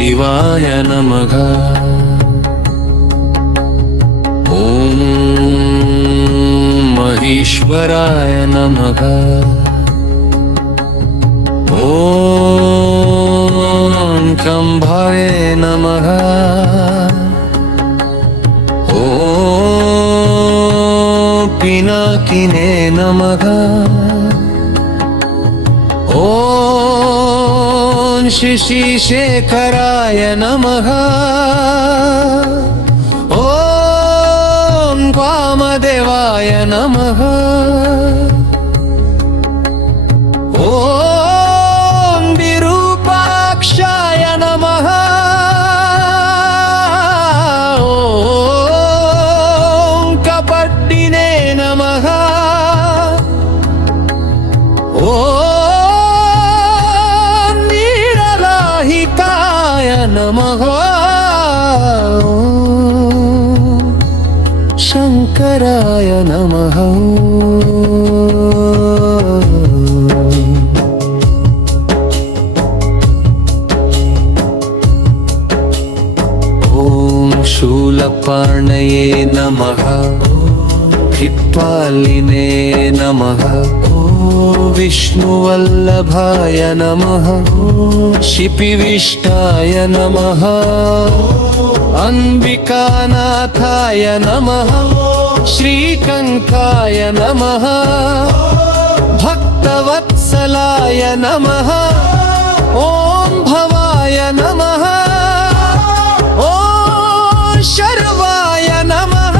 शिवाय नमः। ॐ महेश्वराय नमः। ॐ कंभाय नमः। ॐ पिनाकिने नमः। ॐ शशिशेखराय नमः। ॐ वामदेवाय नमः। ॐ विरूपाक्षाय नमः। ॐ कपट्टिने नमः। ॐ नीललाहिताय नमः। शंकराय नमः। शूलपाणये नमः। हिप्पालिने नमः। विष्णुवल्लभाय नमः। शिपिविष्टाय नमः। अंबिकानाथाय नमः। श्रीकंकाय नमः। भक्तवत्सलाय नमः। ओम भवाय नमः। शर्वाय नमः।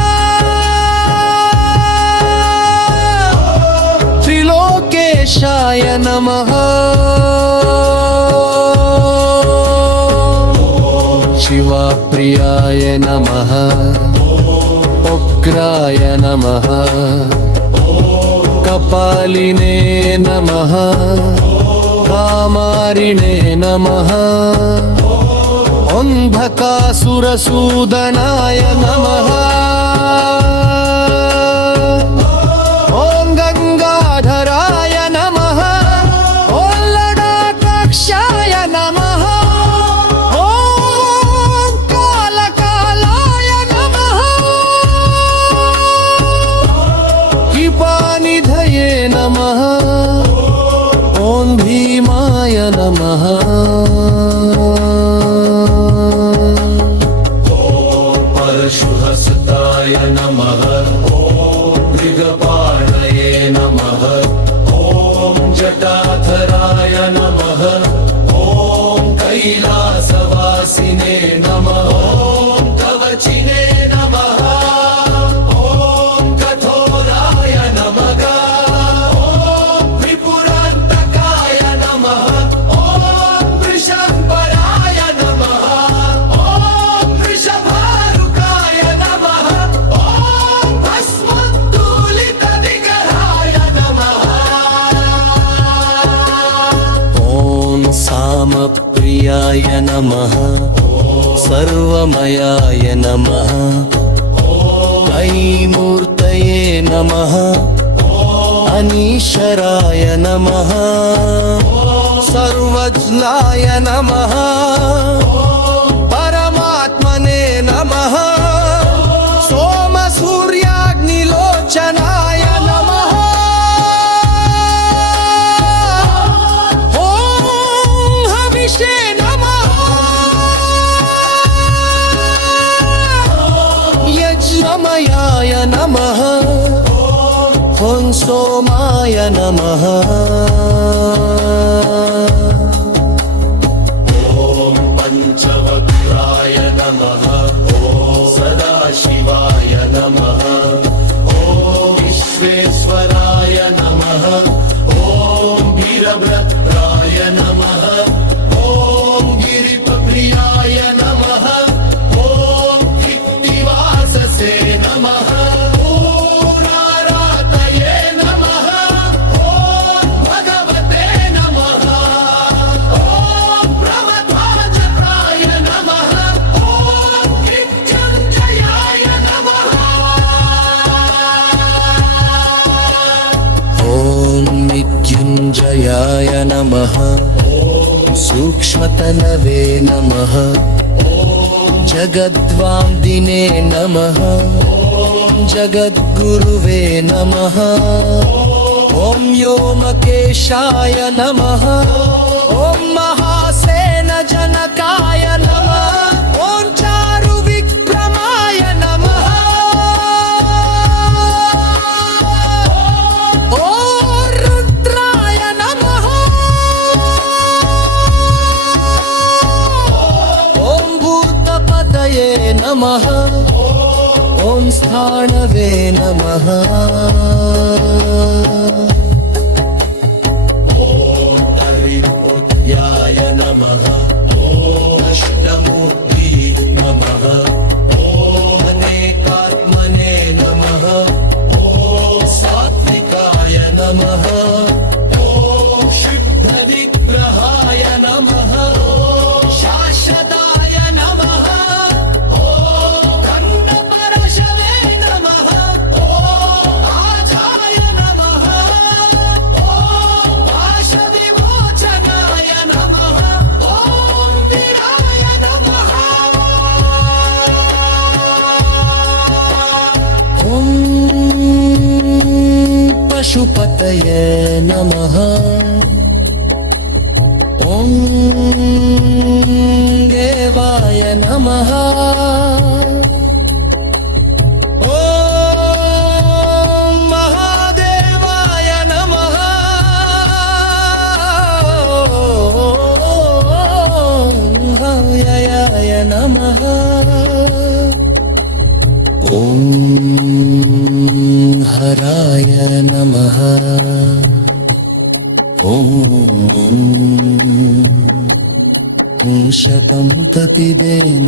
त्रिलोकेशाय नमः। शिवाप्रियाय नमः। उग्राय नमः। कपालिने नमः। कामारिणे नमः। अंधकासुरसूदनाय नमः। ॐ गंगाधराय नमः। ॐ ललाटाक्षाय नमः। ॐ कालकालाय नमः। कृपानिधये नमः। ॐ भीमाय नमः। शुहस्ताय नमः। ॐ मृगपाणये नमः। ॐ जटाधराय नमः। ॐ कैलासवासिने नमः। ॐ कवचिने नमः। ॐ कठोराय नमः। ॐ त्रिपुरान्तकाय नमः। ॐ वृषभराय नमः। ॐ वृषभ सामप्रियाय नमः। सर्वमयाय नमः। ऐमूर्तये नमः। अनीश्वराय नमः। सर्वज्ञाय नमः। परमात्मने नमः। सोमसूर्याग्निलोचनाय नमः। यज्ञमयाय नमः। ॐ सोमाय नमः। ॐ पंचवक्त्राय नमः। ॐ सदाशिवाय नमः। ॐ विश्वेश्वराय नमः। ॐ वीरभद्राय नमः। ॐ गिरिप्रियाय नमः। ॐ कृत्तिवाससे नमः। पूर्णारातये नमः। ॐ भगवते नमः। सूक्ष्मतनवे नमः जगद्वांदिने नमः जगद्गुरुवे नमः ॐ व्योमकेशाय नमः ॐ महासेनजनकाय नमः ॐ चारुविक्रमाय नमः ॐ रुद्राय नमः ॐ भूतपतये नमः ॐ स्थाणवे नमः हरिपुत्याय नमः ॐ अष्टमूर्ति नमः ॐ अनेकात्मने नमः ॐ सात्विकाय नमः ॐ शुद्धनिग्रहाय नमः शाश्वताय नमः ॐ खण्डपरशवे नमः ॐ आजाय नमः ॐ पाशविमोचनाय नमः ॐ वीराय नमः ॐ पशुपतये नमः ॐ देवाय नमः ॐ महादेवाय नमः ॐ हयाय नमः ॐ हराय नमः ॐ शतं ततिदेन